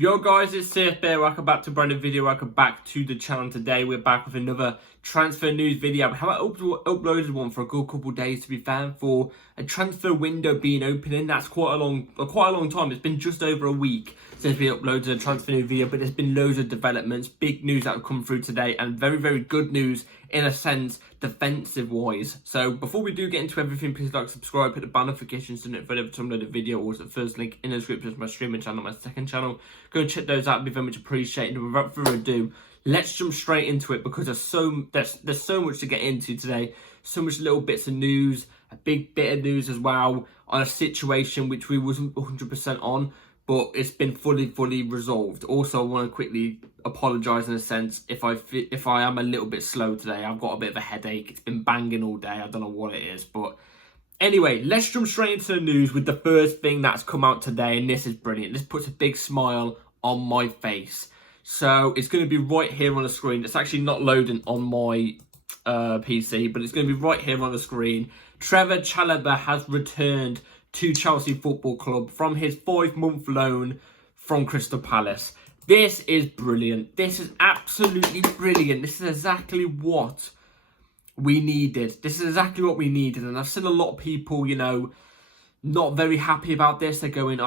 Yo guys, it's Safe Bear. Welcome back to a brand new video. Welcome back to the channel. Today we're back with another transfer news video. I haven't uploaded one for a good couple of days, to be fair, for a transfer window being opening. That's quite a long time. It's been just over a week since we uploaded a transfer news video, but there's been loads of developments, big news that have come through today, and very, very good news in a sense, defensive wise. So before we do get into everything, please like, subscribe, hit the bell notifications to notify every time I upload a video. Also, the first link in the description is my streaming channel, my second channel. Go check those out, it'd be very much appreciated. And without further ado, let's jump straight into it, because there's so much to get into today. So much little bits of news, a big bit of news as well on a situation which we wasn't 100% on, but it's been fully resolved. Also, I want to quickly apologise in a sense if I am a little bit slow today. I've got a bit of a headache. It's been banging all day. I don't know what it is, but anyway, let's jump straight into the news with the first thing that's come out today, and this is brilliant. This puts a big smile on my face. So it's going to be right here on the screen. It's actually not loading on my PC, but it's going to be right here on the screen. Trevor Chalobah has returned to Chelsea Football Club from his 5-month loan from Crystal Palace. This is brilliant. This is absolutely brilliant. This is exactly what we needed. This is exactly what we needed. And I've seen a lot of people, not very happy about this. They're going,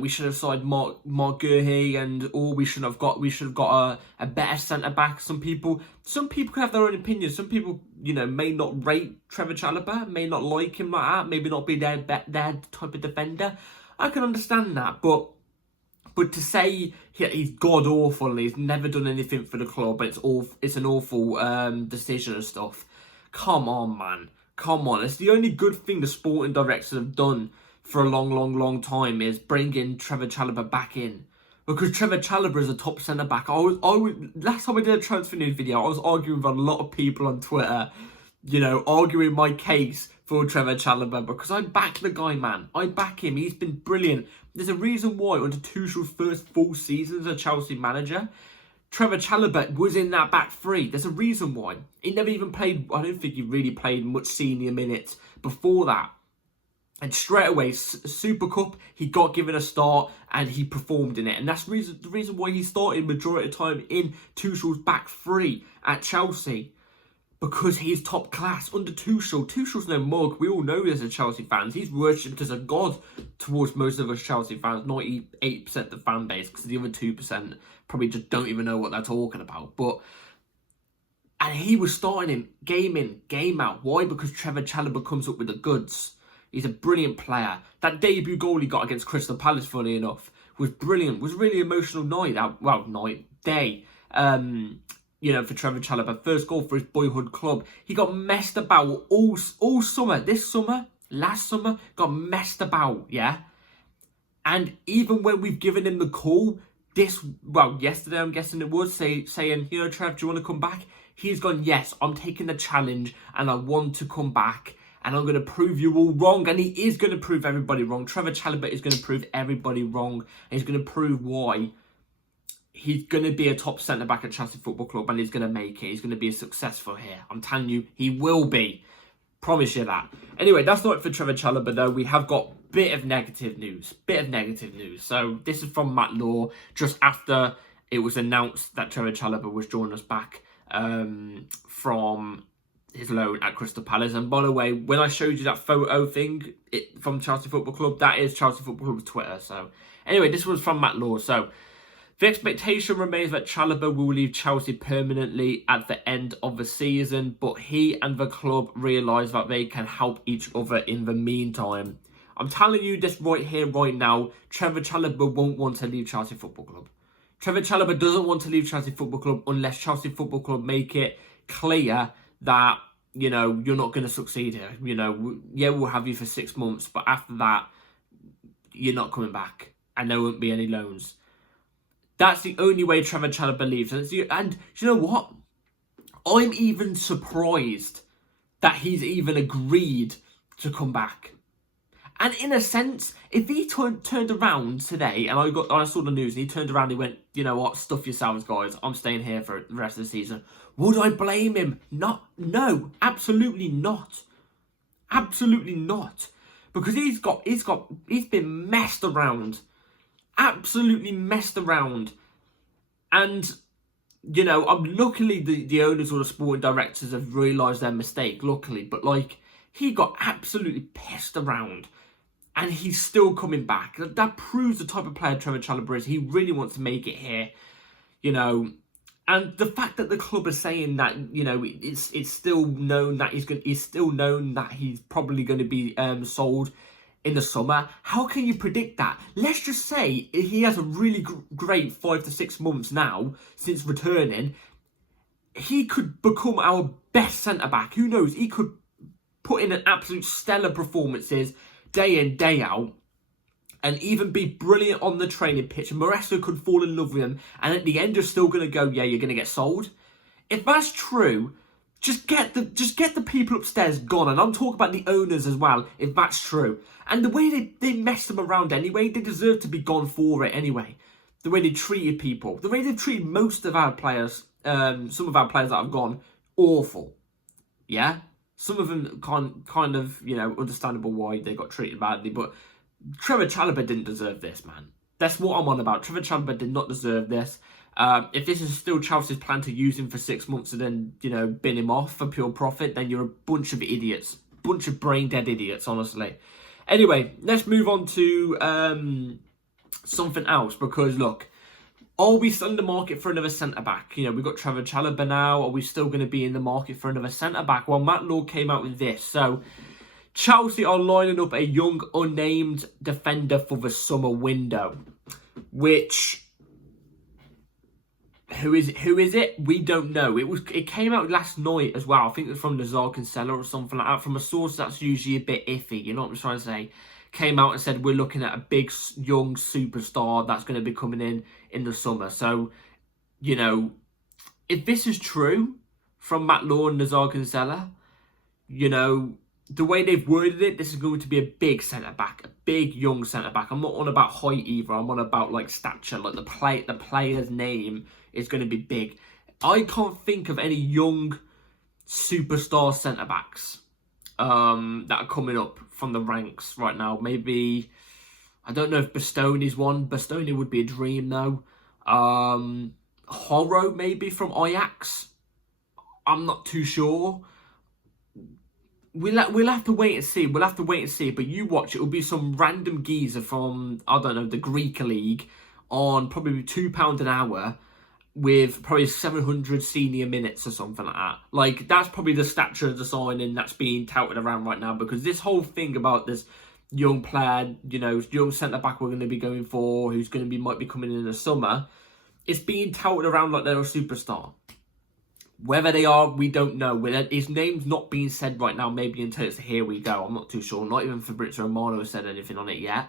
we should have signed Mark Gurhey, and we should have got a better centre back. Some people can have their own opinions. Some people, may not rate Trevor Chalobah, may not like him like that, maybe not be their type of defender. I can understand that, but to say he's god awful and he's never done anything for the club, it's an awful decision and stuff. Come on, man. Come on. It's the only good thing the sporting directors have done for a long time is bringing Trevor Chalobah back in. Because Trevor Chalobah is a top centre-back. Last time I did a transfer news video, I was arguing with a lot of people on Twitter, arguing my case for Trevor Chalobah, because I back the guy, man. I back him. He's been brilliant. There's a reason why under Tuchel's first full season as a Chelsea manager, Trevor Chalobah was in that back three. There's a reason why. He never even played, I don't think he really played much senior minutes before that. And straight away, Super Cup, he got given a start and he performed in it. And that's the reason why he started majority of the time in Tuchel's back three at Chelsea. Because he's top class under Tuchel. Tuchel's no mug. We all know this as Chelsea fans. He's worshipped as a god towards most of us Chelsea fans. 98% of the fan base, because the other 2% probably just don't even know what they're talking about. And he was starting him game in, game out. Why? Because Trevor Chalobah comes up with the goods. He's a brilliant player. That debut goal he got against Crystal Palace, funny enough, was brilliant. Was a really emotional day. For Trevor Chalobah, first goal for his boyhood club. He got messed about all summer. Last summer, got messed about, yeah? And even when we've given him the call, yesterday I'm guessing it was, saying, Trev, do you want to come back? He's gone, yes, I'm taking the challenge and I want to come back and I'm going to prove you all wrong. And he is going to prove everybody wrong. Trevor Chalobah is going to prove everybody wrong. And he's going to prove why he's going to be a top centre-back at Chelsea Football Club, and he's going to make it. He's going to be successful here. I'm telling you, he will be. Promise you that. Anyway, that's not it for Trevor Chalobah, though. We have got bit of negative news. So this is from Matt Law, just after it was announced that Trevor Chalobah was joining us back from his loan at Crystal Palace. And by the way, when I showed you that photo thing from Chelsea Football Club, that is Chelsea Football Club's Twitter. So anyway, this was from Matt Law. So the expectation remains that Chalobah will leave Chelsea permanently at the end of the season, but he and the club realise that they can help each other in the meantime. I'm telling you this right here, right now, Trevor Chalobah won't want to leave Chelsea Football Club. Trevor Chalobah doesn't want to leave Chelsea Football Club unless Chelsea Football Club make it clear that, you're not going to succeed here. We'll have you for 6 months, but after that, you're not coming back and there won't be any loans. That's the only way Trevor Chalobah leaves. And you know what? I'm even surprised that he's even agreed to come back. And in a sense, if he turned around today, and I saw the news, and he turned around and he went, you know what, stuff yourselves, guys. I'm staying here for the rest of the season. Would I blame him? No, absolutely not. Absolutely not. Because he's been messed around absolutely messed around. And, you know, luckily the owners or the sporting directors have realised their mistake, luckily. But, like, he got absolutely pissed around. And he's still coming back. That proves the type of player Trevor Chalobah is. He really wants to make it here, you know. And the fact that the club is saying that, you know, it's still known that he's probably going to be sold in the summer. How can you predict that? Let's just say he has a really great 5 to 6 months now since returning. He could become our best centre-back. Who knows? He could put in an absolute stellar performances day in, day out, and even be brilliant on the training pitch. And Maresca could fall in love with him, and at the end you're still going to go, yeah, you're going to get sold. If that's true, just get the people upstairs gone. And I'm talking about the owners as well, if that's true. And the way they messed them around anyway, they deserve to be gone for it anyway. The way they treated people, the way they've treated most of our players, some of our players that have gone, awful. Yeah? Some of them kind of, you know, understandable why they got treated badly, but Trevor Chalobah didn't deserve this, man. That's what I'm on about. Trevor Chalobah did not deserve this. If this is still Chelsea's plan to use him for 6 months and then, you know, bin him off for pure profit, then you're a bunch of idiots. Bunch of brain-dead idiots, honestly. Anyway, let's move on to something else, because, look, are we still in the market for another centre-back? You know, we've got Trevor Chalobah now. Are we still going to be in the market for another centre-back? Well, Matt Law came out with this. So, Chelsea are lining up a young, unnamed defender for the summer window. Which, who is it? We don't know. It came out last night as well. I think it was from Nazar Kinsella or something like that. From a source that's usually a bit iffy. You know what I'm trying to say? Came out and said we're looking at a big young superstar that's going to be coming in the summer. So, you know, if this is true from Matt Law and Nazar Kinsella, you know, the way they've worded it, this is going to be a big centre-back, a big young centre-back. I'm not on about height either. I'm on about, like, stature. Like, the player's name is going to be big. I can't think of any young superstar centre-backs that are coming up from the ranks right now. Maybe, I don't know if Bastoni's one. Bastoni would be a dream, though. Horro, maybe, from Ajax. I'm not too sure. We'll have to wait and see. We'll have to wait and see. But you watch, it will be some random geezer from, I don't know, the Greek league on probably £2 an hour with probably 700 senior minutes or something like that. Like, that's probably the stature of the signing that's being touted around right now, because this whole thing about this young player, you know, young centre-back we're going to be going for, who's going to be, might be coming in the summer, it's being touted around like they're a superstar. Whether they are, we don't know. His name's not being said right now, maybe until it's here we go. I'm not too sure. Not even Fabrizio Romano has said anything on it yet.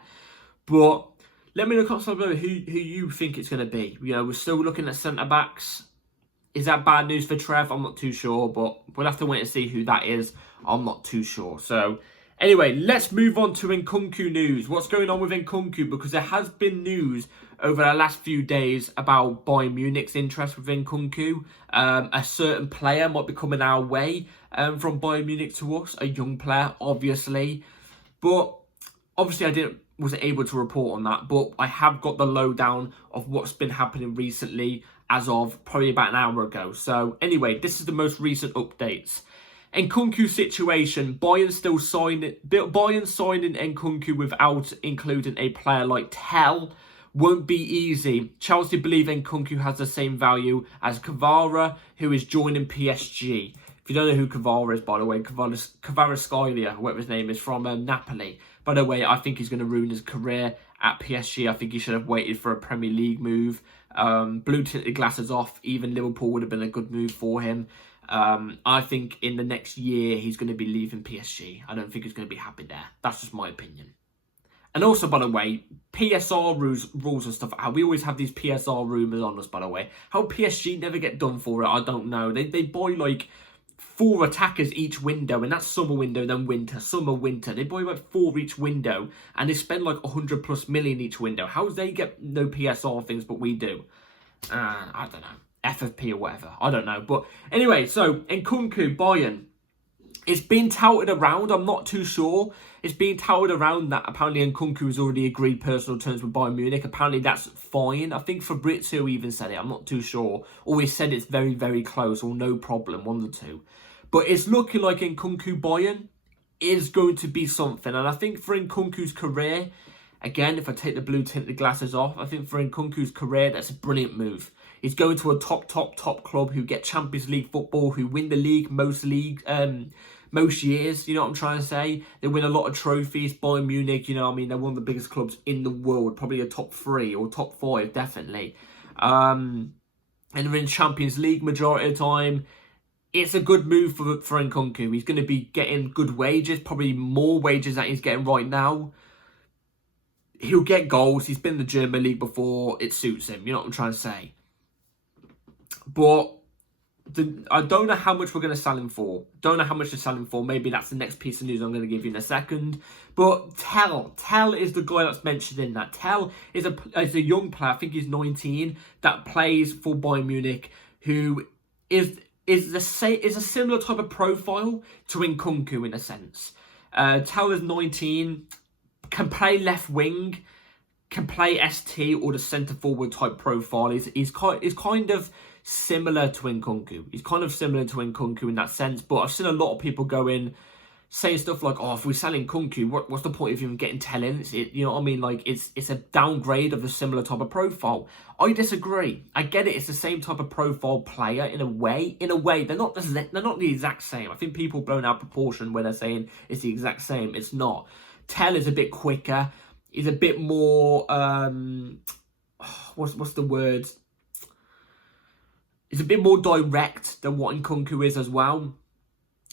But let me look up something who you think it's going to be. You know, we're still looking at centre-backs. Is that bad news for Trev? I'm not too sure, but we'll have to wait and see who that is. I'm not too sure. So, anyway, let's move on to Nkunku news. What's going on with Nkunku? Because there has been news over the last few days about Bayern Munich's interest with Nkunku. A certain player might be coming our way from Bayern Munich to us. A young player, obviously. But, obviously, I wasn't able to report on that. But I have got the lowdown of what's been happening recently as of probably about an hour ago. So, anyway, this is the most recent updates. Nkunku situation, Bayern signing Nkunku without including a player like Tell won't be easy. Chelsea believe Nkunku has the same value as Kvara, who is joining PSG. If you don't know who Kvara is, by the way, Kvaratskhelia, whatever his name is, from Napoli. By the way, I think he's going to ruin his career at PSG. I think he should have waited for a Premier League move. Blue tinted glasses off, even Liverpool would have been a good move for him. I think in the next year he's going to be leaving PSG. I don't think he's going to be happy there. That's just my opinion. And also, by the way, PSR rules and stuff. How we always have these PSR rumours on us, by the way. How PSG never get done for it, I don't know. They buy like 4 attackers each window, and that's summer window, then winter, summer, winter. They buy like 4 each window, and they spend like 100+ million each window. How do they get no PSR things, but we do? I don't know. FFP or whatever. I don't know. But anyway, so Nkunku, Bayern. It's been touted around, I'm not too sure. It's been touted around that apparently Nkunku has already agreed personal terms with Bayern Munich. Apparently that's fine. I think Fabrizio even said it, I'm not too sure. Or he said it's very, very close or no problem, one of the two. But it's looking like Nkunku Bayern is going to be something. And I think for Nkunku's career, again, if I take the blue tinted glasses off, I think for Nkunku's career, that's a brilliant move. He's going to a top club who get Champions League football, who win the league most years, you know what I'm trying to say? They win a lot of trophies. Bayern Munich, you know what I mean? They're one of the biggest clubs in the world, probably a top 3 or top 5, definitely. And they're in Champions League majority of the time. It's a good move for Nkunku. He's going to be getting good wages, probably more wages than he's getting right now. He'll get goals. He's been in the German league before. It suits him. You know what I'm trying to say? But I don't know how much we're going to sell him for. Don't know how much to sell him for. Maybe that's the next piece of news I'm going to give you in a second. But Tell is the guy that's mentioned in that. Tell is a young player. I think he's 19 that plays for Bayern Munich, who is a similar type of profile to Nkunku in a sense. Tell is 19, can play left wing, can play ST or the centre forward type profile. He's kind of similar to Nkunku. He's kind of similar to Nkunku in that sense. But I've seen a lot of people saying stuff like, "Oh, if we're selling Nkunku, what's the point of even getting Tell in?" You know what I mean? Like it's a downgrade of a similar type of profile. I disagree. I get it. It's the same type of profile player in a way. In a way, they're not the exact same. I think people blown out proportion when they're saying it's the exact same. It's not. Tell is a bit quicker. He's a bit more what's the word? He's a bit more direct than what Nkunku is as well.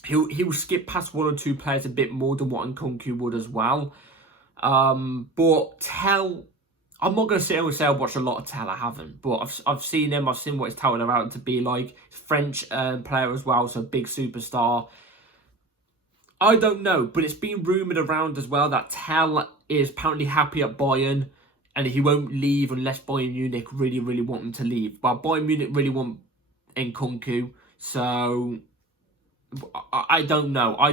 He'll skip past 1 or 2 players a bit more than what Nkunku would as well. But Tell, I'm not going to sit here and say I watched a lot of Tell. I haven't, but I've seen him. I've seen what he's touted around to be like. French player as well, so big superstar. I don't know, but it's been rumoured around as well that Tell is apparently happy at Bayern and he won't leave unless Bayern Munich really, really want him to leave. But Bayern Munich really want Nkunku, so I don't know. I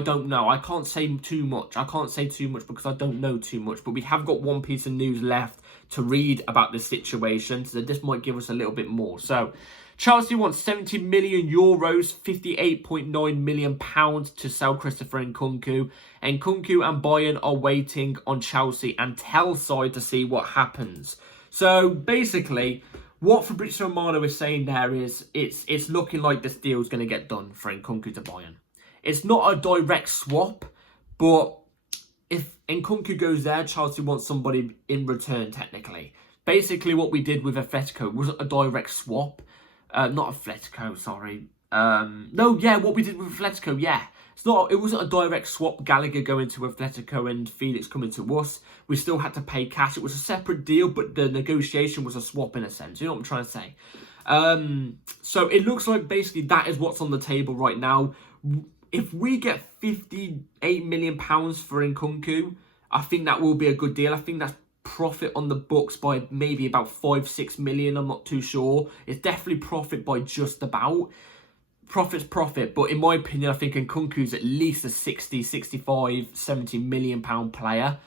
can't say too much. Because I don't know too much. But we have got one piece of news left to read about this situation, so this might give us a little bit more. So Chelsea wants 70 million euros, £58.9 million to sell Christopher Nkunku. Nkunku and Bayern are waiting on Chelsea and Tell side to see what happens. So basically, what Fabrizio Romano is saying there is it's looking like this deal is going to get done for Nkunku to Bayern. It's not a direct swap, but if Nkunku goes there, Chelsea wants somebody in return technically. Basically, what we did with Atletico wasn't a direct swap. Not Atletico, sorry. What we did with Atletico, yeah. It wasn't a direct swap, Gallagher going to Atletico and Felix coming to us. We still had to pay cash. It was a separate deal, but the negotiation was a swap in a sense. You know what I'm trying to say? So it looks like basically that is what's on the table right now. If we get £58 million for Nkunku, I think that will be a good deal. I think that's profit on the books by maybe about 5-6 million. I'm not too sure. It's definitely profit by just about. Profit's profit, but in my opinion, I think Nkunku's at least a 60, 65, 70 million pound player.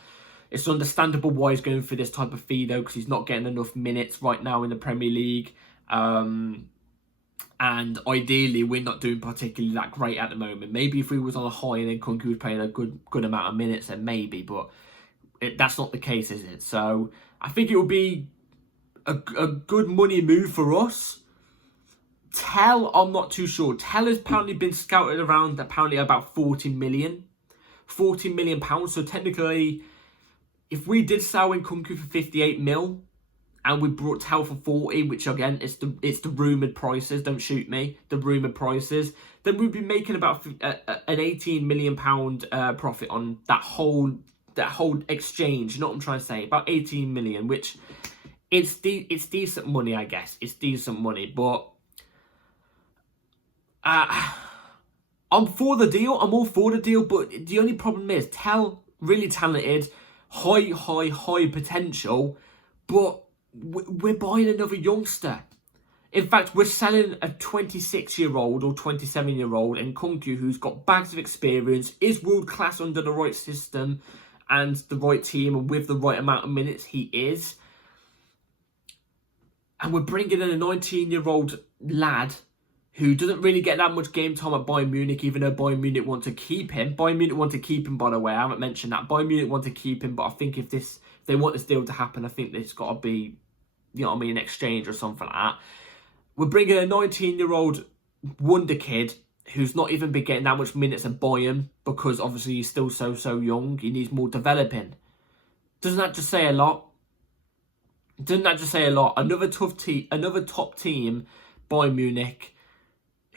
It's understandable why he's going for this type of fee though, because he's not getting enough minutes right now in the Premier League. And ideally, we're not doing particularly that great at the moment. Maybe if we was on a high and Nkunku was playing a good amount of minutes, then maybe, but that's not the case, is it? So I think it would be a good money move for us. Tell, I'm not too sure. Tell has apparently been scouted around apparently about 40 million pounds. So technically, if we did sell Nkunku for 58 mil and we brought Tell for 40, which again, it's the rumoured prices, don't shoot me, the rumoured prices, then we'd be making about an 18 million pound profit on that whole exchange. You know what I'm trying to say? About 18 million, which it's decent money, I guess. It's decent money, but I'm for the deal. I'm all for the deal, but the only problem is Tell, really talented, high potential, but we're buying another youngster. In fact, we're selling a 26-year-old or 27-year-old Nkunku who's got bags of experience, is world-class under the right system and the right team, and with the right amount of minutes, he is. And we're bringing in a 19-year-old lad who doesn't really get that much game time at Bayern Munich, even though Bayern Munich want to keep him. Bayern Munich want to keep him, by the way. I haven't mentioned that. Bayern Munich want to keep him, but I think if they want this deal to happen, I think there's got to be, you know what I mean, an exchange or something like that. We're bringing a 19-year-old wonder kid who's not even been getting that much minutes at Bayern because obviously he's still so young. He needs more developing. Doesn't that just say a lot? Doesn't that just say a lot? Another top team, Bayern Munich,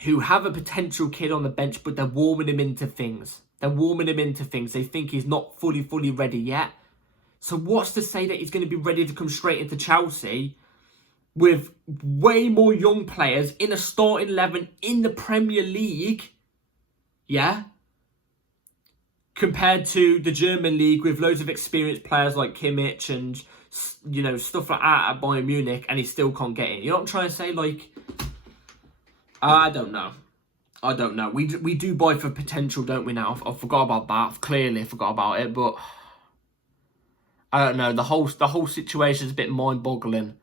who have a potential kid on the bench, but they're warming him into things. They think he's not fully ready yet. So what's to say that he's going to be ready to come straight into Chelsea with way more young players in a starting 11 in the Premier League? Yeah? Compared to the German league with loads of experienced players like Kimmich and, you know, stuff like that at Bayern Munich, and he still can't get in. You know what I'm trying to say? Like, I don't know. We do buy for potential, don't we now? I forgot about that. I've clearly forgot about it, but I don't know. The whole situation is a bit mind-boggling,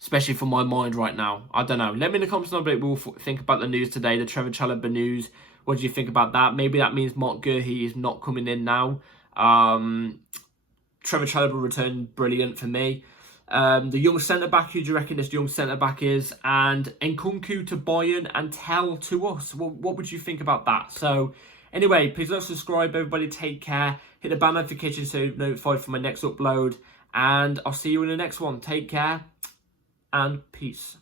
especially for my mind right now. I don't know. Let me in the comments down below what you think about the news today, the Trevor Chalobah news. What do you think about that? Maybe that means Mark Guehi is not coming in now. Trevor Chalobah returned brilliant for me. The young centre-back, who do you reckon this young centre-back is? And Nkunku to Bayern and Tell to us. What would you think about that? So, anyway, please like, subscribe, everybody. Take care. Hit the bell notification so you're notified for my next upload. And I'll see you in the next one. Take care and peace.